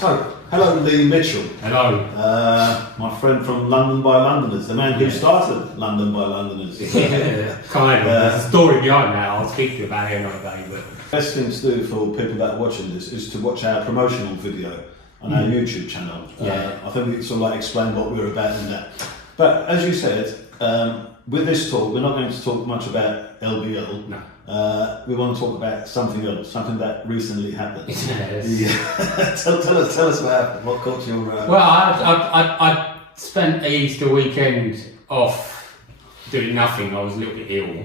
So, hello Lee Mitchell. Hello. My friend from London by Londoners, the man who started London by Londoners. Yeah, kind of. There's a story behind that. I'll speak to you about it another day. But best thing to do for people that are watching this is to watch our promotional video on our YouTube channel. I think we sort of like explain what we're about in that. But as you said, with this talk, we're not going to talk much about LBL. No. We want to talk about something else, something that recently happened. Yes. Yeah. tell us what happened. What caught your Well, I spent the Easter weekend off doing nothing. I was a little bit ill,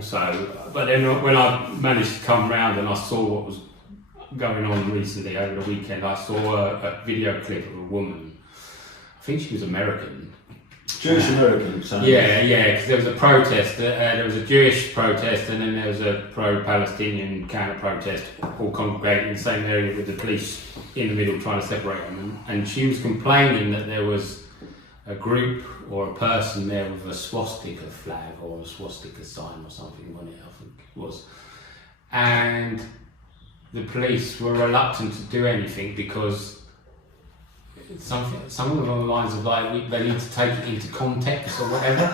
but then when I managed to come round and I saw what was going on recently over the weekend, I saw a video clip of a woman. I think she was American. Jewish American. Yeah, because there was a protest. There was a Jewish protest, and then there was a pro-Palestinian counter-protest, all congregating in the same area with the police in the middle trying to separate them. And she was complaining that there was a group or a person there with a swastika flag or a swastika sign or something on it, I think it was. And the police were reluctant to do anything because something along the lines of like they need to take it into context or whatever.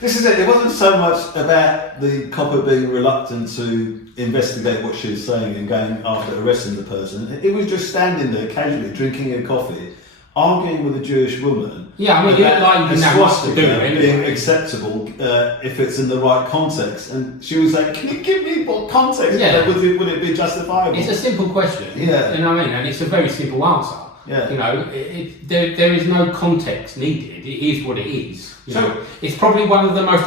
This is it. It wasn't so much about the copper being reluctant to investigate what she was saying and going after arresting the person. It was just standing there casually drinking a coffee, arguing with a Jewish woman. Yeah, I mean, you look like you didn't have much to do anyway. Being acceptable if it's in the right context. And she was like, "Can you give me what context? Yeah. Would it be justifiable?" It's a simple question. Yeah. You know what I mean? And it's a very simple answer. Yeah. You know, there is no context needed. It is what it is. You know, it's probably one of the most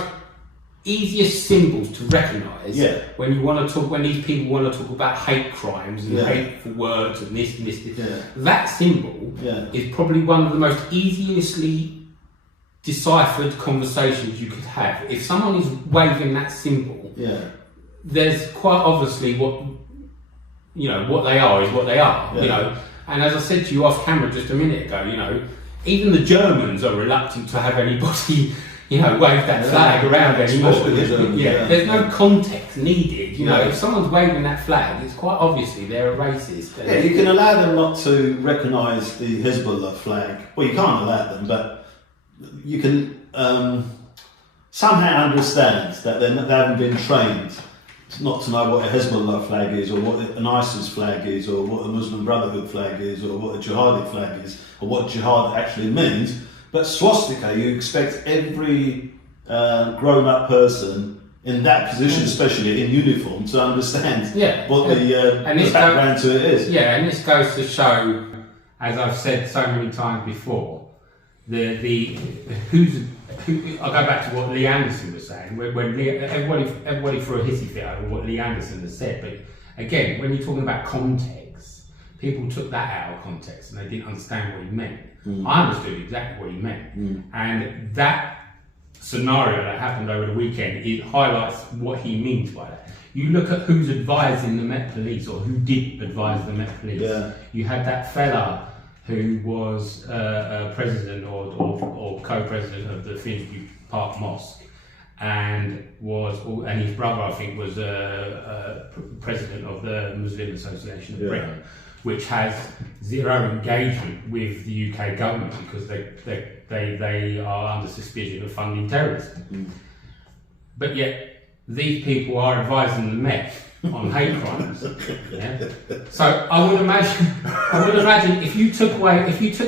easiest symbols to recognise when you want to talk. When these people want to talk about hate crimes and hateful words and this and this. That symbol is probably one of the most easily deciphered conversations you could have. If someone is waving that symbol, there's quite obviously what they are is what they are. You know. And as I said to you off camera just a minute ago, you know, even the Germans are reluctant to have anybody, wave that flag around anymore. There's no context needed. You know, if someone's waving that flag, it's quite obviously they're a racist. Yeah, you can allow them not to recognise the Hezbollah flag. Well, you can't allow them, but you can somehow understand that they haven't been trained not to know what a Hezbollah flag is, or what an ISIS flag is, or what a Muslim Brotherhood flag is, or what a jihadi flag is, or what jihad actually means. But swastika, you expect every grown-up person in that position, especially in uniform, to understand what the background to it is. Yeah, and this goes to show, as I've said so many times before, I'll go back to what Lee Anderson was saying. When everybody threw a hissy fit over what Lee Anderson has said, but again, when you're talking about context, people took that out of context and they didn't understand what he meant. I understood exactly what he meant, and that scenario that happened over the weekend, it highlights what he means by that. You look at who's advising the Met Police, or who did advise the Met Police. You had that fella who was president or co-president of the Finsbury Park Mosque, and his brother, I think, was president of the Muslim Association of Britain, which has zero engagement with the UK government because they are under suspicion of funding terrorism. But yet these people are advising the Met on hate crimes. So I would imagine if you took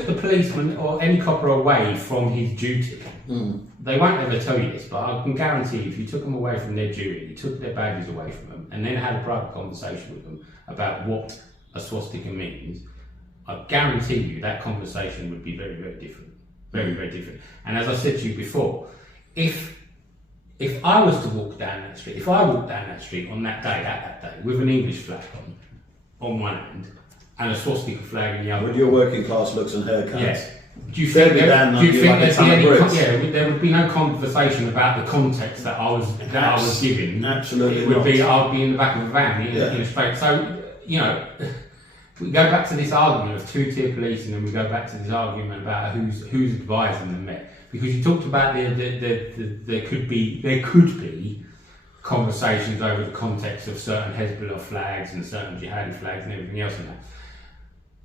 the policeman or any copper away from his duty, they won't ever tell you this, but I can guarantee if you took them away from their duty, you took their badges away from them, and then had a private conversation with them about what a swastika means, I guarantee you that conversation would be very, very different. Very, very different. And as I said to you before, if I was to walk down that street, if I walked down that street on that day, with an English flag on one hand, and a swastika flag in the other. With your working class looks and haircuts. Yes. Do you think there would be no conversation about the context that I was giving? Absolutely. It would be I'd be in the back of a van in a straight. So, we go back to this argument of two-tier policing, and we go back to this argument about who's advising the Met. Because you talked about there could be conversations over the context of certain Hezbollah flags and certain jihadi flags and everything else in that.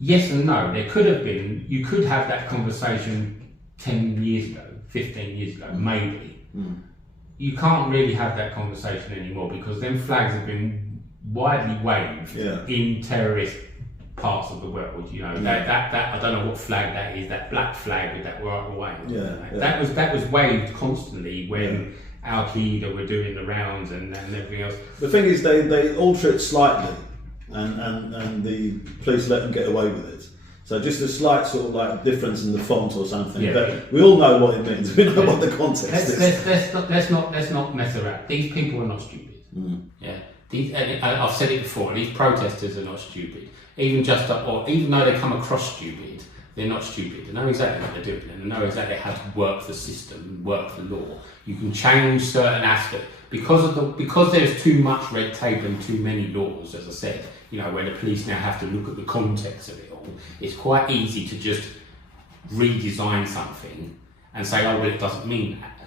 Yes and no. There could have been. You could have that conversation 10 years ago, 15 years ago, maybe. You can't really have that conversation anymore because them flags have been widely waved in terrorist parts of the world. You know that I don't know what flag that is. That black flag with that right away. That was waved constantly when Al Qaeda were doing the rounds and everything else. The thing is, they alter it slightly, and the police let them get away with it. So just a slight sort of like difference in the font or something. But we all know what it means. We know what the context is. Let's not mess around. These people are not stupid. I've said it before. These protesters are not stupid. Even though they come across stupid, they're not stupid. They know exactly what they're doing, and they know exactly how to work the system, work the law. You can change certain aspects because there's too much red tape and too many laws. As I said, where the police now have to look at the context of it all. It's quite easy to just redesign something and say, oh well, it doesn't mean that,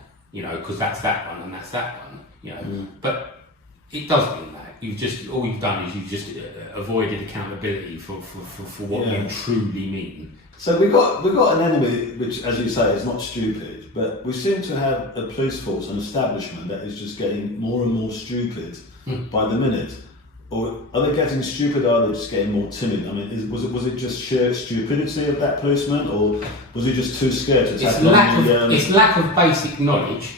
because that's that one and that's that one, But it does mean that. All you've done is you've just avoided accountability for what you truly mean. So we got an enemy which, as you say, is not stupid, but we seem to have a police force, an establishment that is just getting more and more stupid by the minute. Or are they getting stupid, or are they just getting more timid? I mean, was it just sheer stupidity of that policeman, or was he just too scared to tackle it's lack of basic knowledge,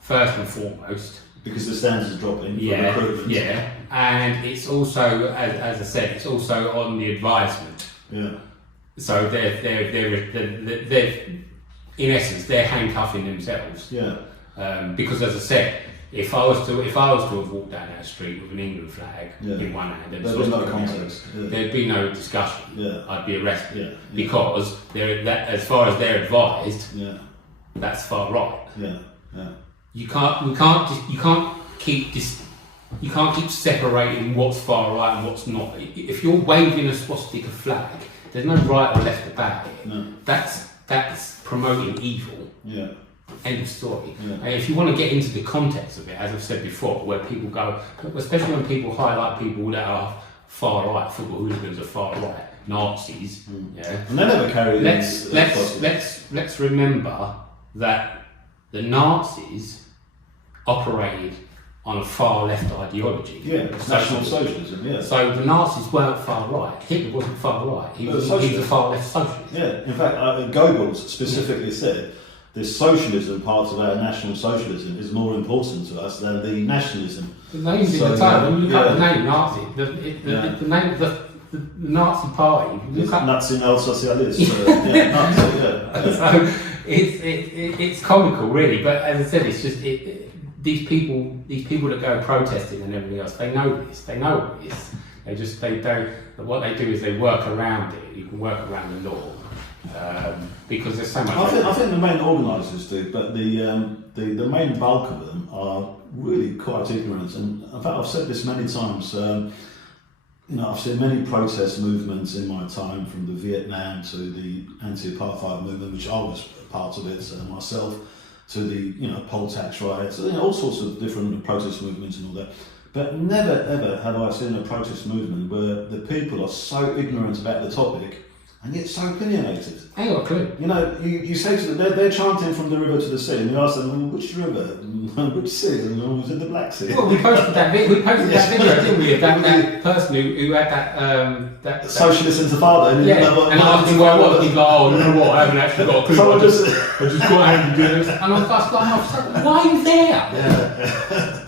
first and foremost. Because the standards are dropping for recruitment. Yeah, and it's also, as I said, it's also on the advisement. Yeah. So they're in essence they're handcuffing themselves. Yeah. Because as I said, if I was to have walked down that street with an England flag in one hand, and there'd be no context. There'd be no discussion. Yeah. I'd be arrested because as far as they're advised, that's far right. Yeah. Yeah. You can't keep separating what's far right and what's not. If you're waving a swastika flag, there's no right or left about it. No. That's promoting evil. Yeah. End of story. Yeah. And if you want to get into the context of it, as I've said before, where people go, especially when people highlight people that are far right, football hooligans are far right, Nazis. Yeah. And they never carry. Let's remember that the Nazis operated on a far left ideology. Yeah, National Socialism, yeah. So the Nazis weren't far right. Hitler wasn't far right. He was a far left socialist. Yeah, in fact, Goebbels specifically said this socialism part of our National Socialism is more important to us than the nationalism. The name's in the title. When you look up the name Nazi, the name of the Nazi party. National Socialist. Nazi, So it's comical, really. But as I said, it's just these people that go protesting and everything else. They know this. They know this. They don't. What they do is they work around it. You can work around the law. Because there's so much. I think the main organisers do, but the main bulk of them are really quite ignorant. And in fact, I've said this many times. I've seen many protest movements in my time, from the Vietnam to the anti-apartheid movement, which I was part of it myself, to the poll tax riots, all sorts of different protest movements and all that. But never ever have I seen a protest movement where the people are so ignorant about the topic and yet so opinionated. I ain't got a clue. You say to them, they're chanting from the river to the sea, and you ask them, which river, which sea, and was it the Black Sea? Well, we posted that video, didn't we, about that person who had that Socialist Intifada. And asked him where was, he's like, oh, you know what, I haven't actually got a clue. I just got hand to do this. And I was like, why are you there? Yeah.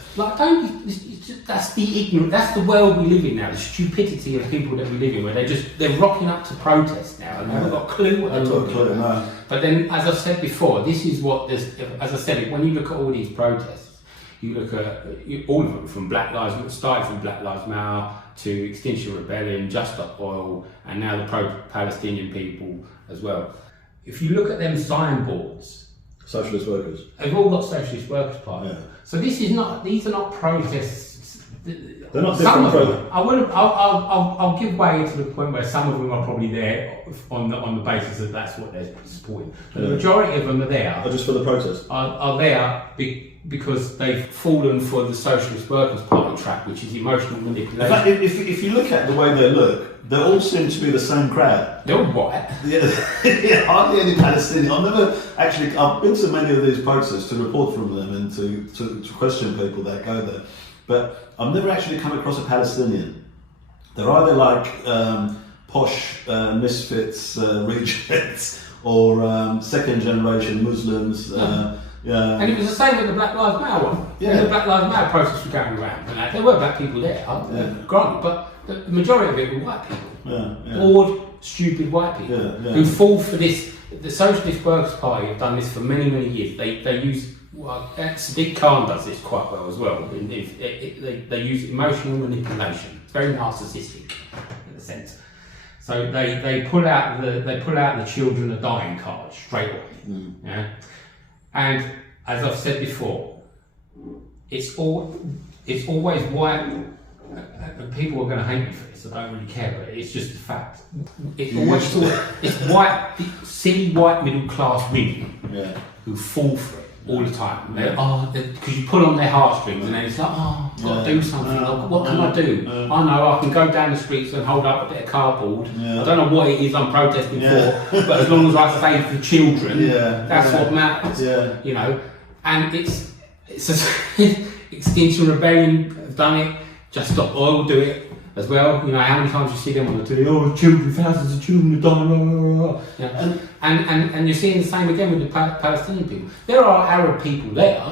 That's the ignorant. That's the world we live in now. The stupidity of people that we live in, where they're rocking up to protest now and they haven't got a clue what they're talking about. No. But then, as I said before, this is what there's. As I said, when you look at all these protests, you look at all of them, from Black Lives, starting from Black Lives Matter to Extinction Rebellion, Just Stop Oil, and now the pro-Palestinian people as well. If you look at them signboards, Socialist Workers. They've all got Socialist Workers Party. Yeah. So these are not protests. They're not different protests. I'll give way to the point where some of them are probably there on the basis that that's what they're supporting. But the majority of them are there. Just for the protest. Are there because they've fallen for the Socialist Workers Party trap, which is emotional manipulation. In fact, if you look at the way they look, they all seem to be the same crowd. They're all white. Yeah, hardly any Palestinian. I've been to many of these protests to report from them and to question people that go there, but I've never actually come across a Palestinian. They're either like posh misfits, rejects, or second generation Muslims. And it was the same with the Black Lives Matter one. Yeah. When the Black Lives Matter protests were going around, and there were black people there, granted, but the majority of it were white people. Bored, stupid white people who fall for this. The Socialist Workers Party have done this for many, many years. They use, Sadiq Khan does this quite well as well. They use emotional manipulation. It's very narcissistic in a sense. So they pull out the children are dying card straight away. Yeah? And as I've said before, it's always white, and people are going to hate me for this. I don't really care, but it's just a fact. It's white, silly white middle class women who fall for it all the time. Because you pull on their heartstrings, and then it's like, I've got to do something. What can I do? I know I can go down the streets and hold up a bit of cardboard. I don't know what it is I'm protesting for, but as long as I save the children, that's what matters. You know, and it's Extinction Rebellion have done it. Just Stop Oil do it as well. You know, how many times you see them on the TV? Oh, children, thousands of children are dying. You know, and you're seeing the same again with the Palestinian people. There are Arab people there,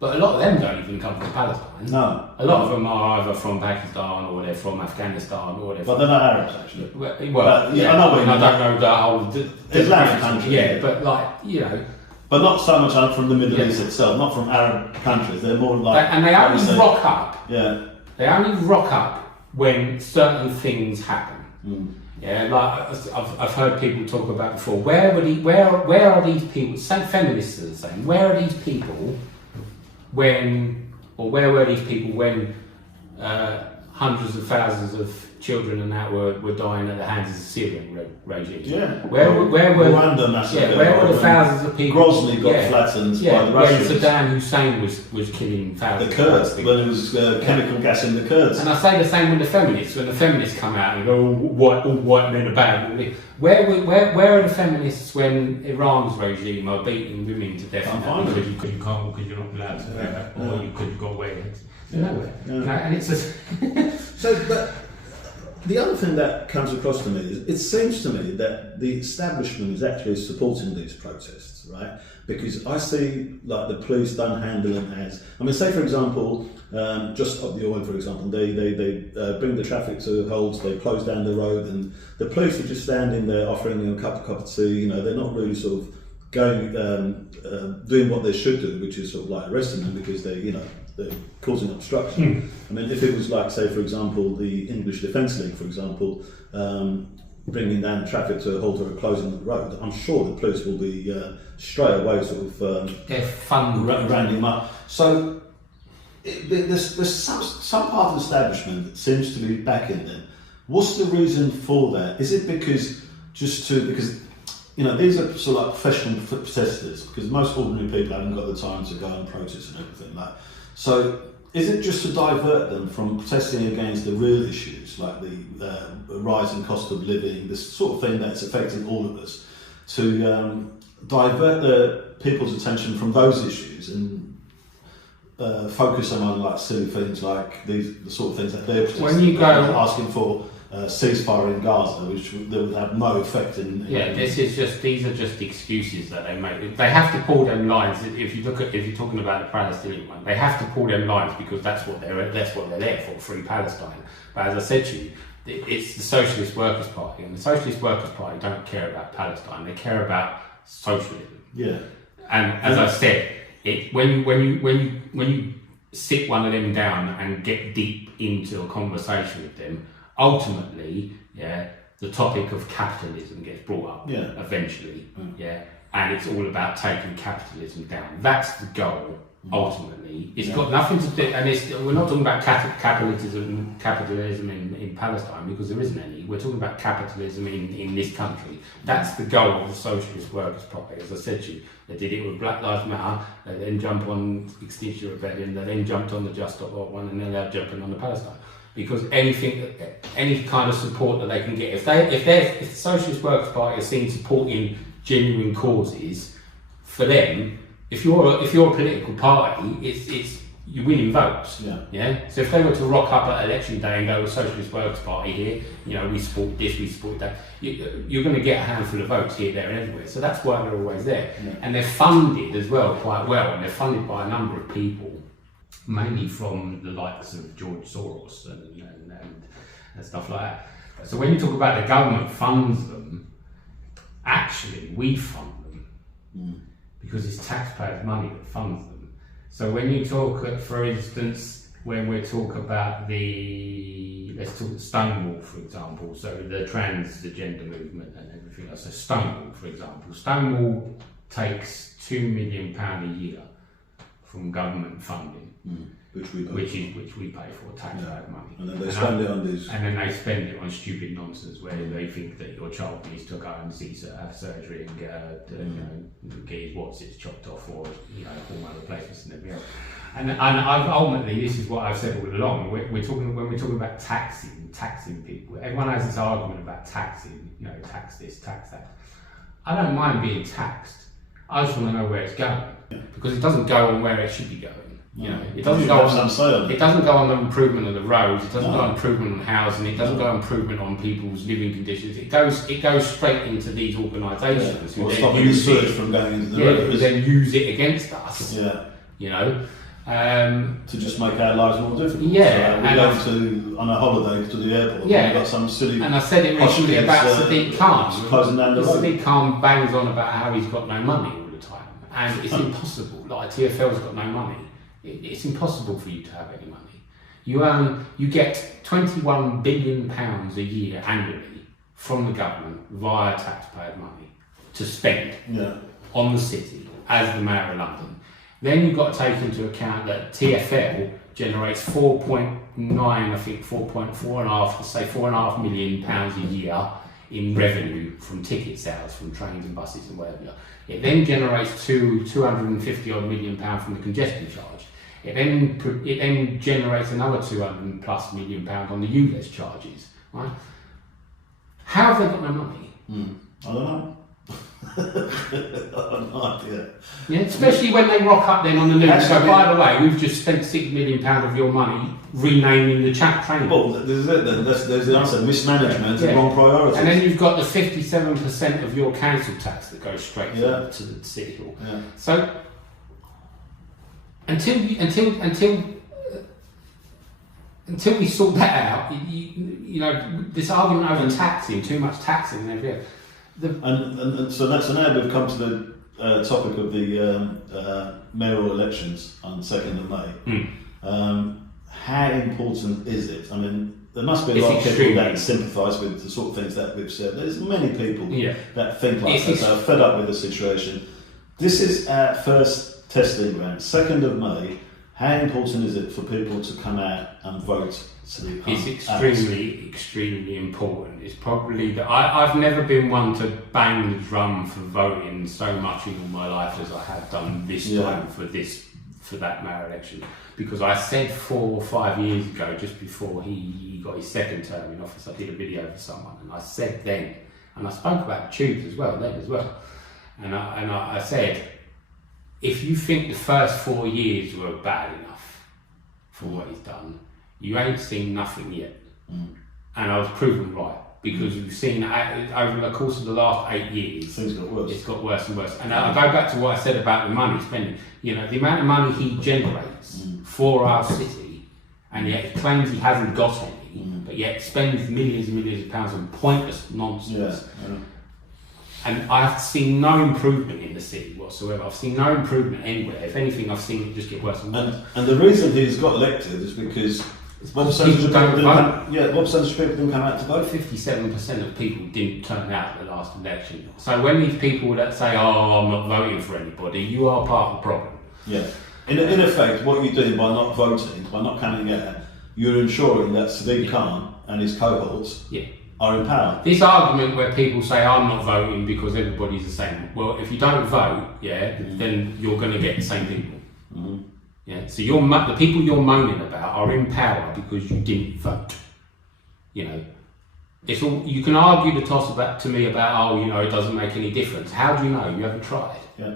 but a lot of them don't even come from Palestine. No. A lot of them are either from Pakistan or they're from Afghanistan or they're But they're not Arabs, actually. Well, I know what you mean. I don't know the whole Islamic country. Yeah, but like, you know. But not so much from the Middle East itself, not from Arab countries. They're more like... And they only rock up. Yeah. They only rock up when certain things happen. Yeah, like I've heard people talk about before. Where are these people? Some feminists are saying, where are these people when, or where were these people when hundreds of thousands of children and that were dying at the hands of the Syrian regime? Yeah. Where were Rwanda massacre? where were the thousands of people? Grozny got flattened by the Russians. When Saddam Hussein was killing thousands. The Kurds, when it was chemical gas in the Kurds. And I say the same with the feminists. When the feminists come out and go, all white men are bad. Where are the feminists when Iran's regime are beating women to death? Because you can't, because you're not allowed to wear that, or because you've got to wear it. Nowhere. No, and it's just... But the other thing that comes across to me is it seems to me that the establishment is actually supporting these protests, right? Because I see like the police don't handle them as... I mean, say for example, just Stop the Oil, for example, they bring the traffic to halts, they close down the road, and the police are just standing there offering them a cup of tea. You know, they're not really sort of going doing what they should do, which is sort of like arresting them because they're causing obstruction. I mean, if it was like, say, for example, the English Defence League, for example, bringing down the traffic to a halt or closing the road, I'm sure the police will be straight away sort of they're fun rounding them up. So there's some part of the establishment that seems to be backing them. What's the reason for that? Is it because you know, these are sort of like professional protesters, because most ordinary people haven't got the time to go and protest and everything like. So is it just to divert them from protesting against the real issues, like the rising cost of living, this sort of thing that's affecting all of us, to divert the people's attention from those issues and focus them on like silly things like the sort of things that they're protesting, when you go asking for ceasefire in Gaza, which would have no effect in... these are just excuses that they make. They have to pull them lines. If you're talking about the Palestinian one, they have to pull them lines because that's what they're there for, free Palestine. But as I said to you, it's the Socialist Workers Party, and the Socialist Workers Party don't care about Palestine. They care about socialism. Yeah. And as I said, when you sit one of them down and get deep into a conversation with them, ultimately, the topic of capitalism gets brought up eventually, and it's all about taking capitalism down. That's the goal Ultimately, it's got nothing to do, and we're not talking about capitalism in Palestine, because there isn't any. We're talking about capitalism in this country. That's the goal of the Socialist Workers Party. As I said to you, they did it with Black Lives Matter, they then jumped on Extinction Rebellion, they then jumped on the Just Stop Oil one, and then they're jumping on the Palestine. Because any kind of support that they can get, if the Socialist Workers Party are seen supporting genuine causes, for them, if you're a political party, it's you're winning votes. Yeah. So if they were to rock up at election day and go, Socialist Workers Party here, we support this, we support that, you're going to get a handful of votes here, there, and everywhere. So that's why they're always there, and they're funded as well quite well, and they're funded by a number of people, mainly from the likes of George Soros and stuff like that. So when you talk about the government funds them, actually we fund them. Because it's taxpayers' money that funds them. So when you talk, for instance, when we talk about let's talk Stonewall, for example, so the transgender movement and everything else. So Stonewall, for example, Stonewall takes £2 million a year from government funding, which we pay for, taxpayer money. And then they spend it on these. And then they spend it on stupid nonsense where they think that your child needs to go and have surgery and get his whatsits chopped off, or hormone replacements and everything else. And ultimately, this is what I've said all along. When we're talking about taxing people, everyone has this argument about taxing. Tax this, tax that. I don't mind being taxed. I just want to know where it's going, because it doesn't go on where it should be going. It doesn't go on the improvement of the roads. It doesn't go on improvement on housing. It doesn't go on improvement on people's living conditions. It goes straight into these organisations who stopping the sewage from going into the rivers. Who then use it against us. To just make our lives more difficult. Yeah, so we go on a holiday to the airport. Yeah, and we've got some silly. And I said it recently about Sadiq Khan. Closing down the road. Sadiq Khan bangs on about how he's got no money all the time, and it's impossible. Like TFL's got no money. It's impossible for you to have any money. You get £21 billion a year annually from the government via taxpayer money to spend on the city as the Mayor of London. Then you've got to take into account that TfL generates 4.5 million pounds a year in revenue from ticket sales from trains and buses and whatever. It then generates 250 odd million pounds from the congestion charge. It then generates another 200 plus million pounds on the ULEZ charges. Right? How have they got no money? I don't know. I have no idea. Yeah, especially when they rock up then on the news. So, by the way, we've just spent £6 million of your money renaming the train. Well, there's it then. There's the answer. Mismanagement and wrong priorities. And then you've got the 57% of your council tax that goes straight to the city hall. Yeah. So, until we sort that out, this argument over taxing, too much taxing and everything. And so now we've come to the topic of the mayoral elections on 2nd of May. How important is it? I mean, there must be a lot of people that sympathise with the sort of things that we've said. There's many people that think like that, are fed up with the situation. This is our first testing ground, 2nd of May. How important is it for people to come out and vote? It's extremely important. It's probably that I've never been one to bang the drum for voting so much in all my life as I have done this time for that mayor election, because I said 4 or 5 years ago, just before he got his second term in office, I did a video for someone, and I said then, and I spoke about the tubes as well, and I said, if you think the first 4 years were bad enough for what he's done, you ain't seen nothing yet. And I was proven right, because you've seen over the course of the last 8 years, things got worse. It's got worse and worse. And I go back to what I said about the money spending. The amount of money he generates for our city, and yet he claims he hasn't got any, but yet spends millions and millions of pounds on pointless nonsense. And I've seen no improvement in the city whatsoever. I've seen no improvement anywhere. If anything, I've seen it just get worse and worse. And the reason he's got elected is because what percentage of people didn't come out to vote? 57% of people didn't turn out at the last election. So when these people that say, "Oh, I'm not voting for anybody," you are part of the problem. Yeah. In effect, what you're doing by not voting, by not coming out, you're ensuring that Sadiq Khan and his cohorts are in power. This argument where people say I'm not voting because everybody's the same. Well, if you don't vote, then you're going to get the same people. Mm-hmm. Yeah. So the people you're moaning about are in power because you didn't vote. You know, it's all you can argue the toss to me about. It doesn't make any difference. How do you know? You haven't tried. Yeah.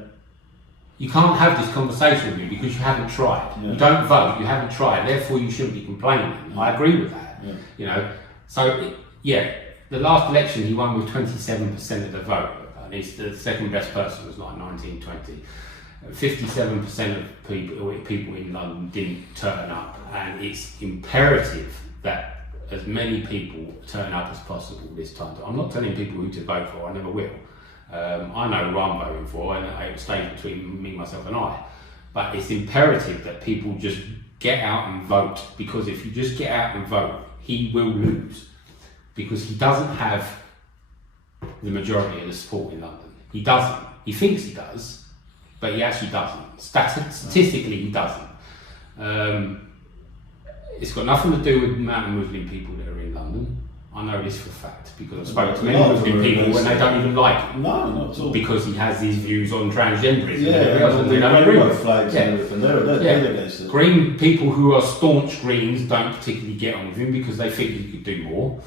You can't have this conversation with me because you haven't tried. Yeah. You don't vote. You haven't tried. Therefore, you shouldn't be complaining. I agree with that. Yeah. So the last election he won with 27% of the vote, and he's the second best person was like 1920. 57% of people in London didn't turn up, and it's imperative that as many people turn up as possible this time. I'm not telling people who to vote for, I never will. I know who I'm voting for, and it stays between me, myself and I. But it's imperative that people just get out and vote, because if you just get out and vote, he will lose. Because he doesn't have the majority of the support in London. He doesn't. He thinks he does, but he actually doesn't. Statistically, he doesn't. It's got nothing to do with the amount of Muslim people that are in London. I know this for a fact because I've spoken to many Muslim people when they don't even like him. No, not at all. Because he has these views on transgenderism Yeah, and everything else, and they don't agree with. Flags and everything. They're against it. Green people who are staunch Greens don't particularly get on with him because they think he could do more.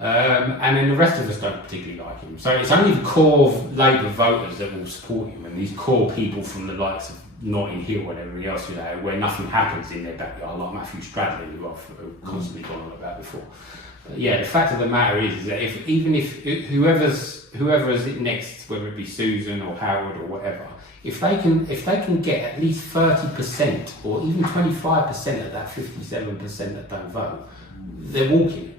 And then the rest of us don't particularly like him. So it's only the core of Labour voters that will support him, and these core people from the likes of Notting Hill and everybody else, where nothing happens in their backyard, like Matthew Stradley, who I've constantly gone on about before. But the fact of the matter is that if whoever's next, whether it be Susan or Howard or whatever, if they can get at least 30% or even 25% of that 57% that don't vote, they're walking it.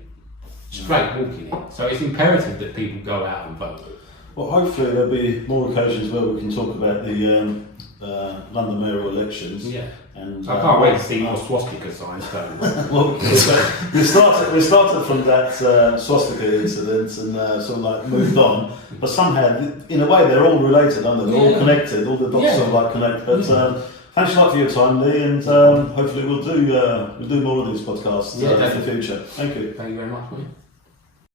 Straight walking it. So it's imperative that people go out and vote. Well, hopefully there'll be more occasions where we can talk about the London mayoral elections. Yeah. And I can't wait to see more swastika signs. Well, we started from that swastika incident and sort of like moved on, but somehow, in a way, they're all related, aren't they? They're all connected. All the dots sort of like connect. But thanks a lot for your time, Lee, and hopefully we'll do more of these podcasts in the future. Thank you. Thank you very much, mate.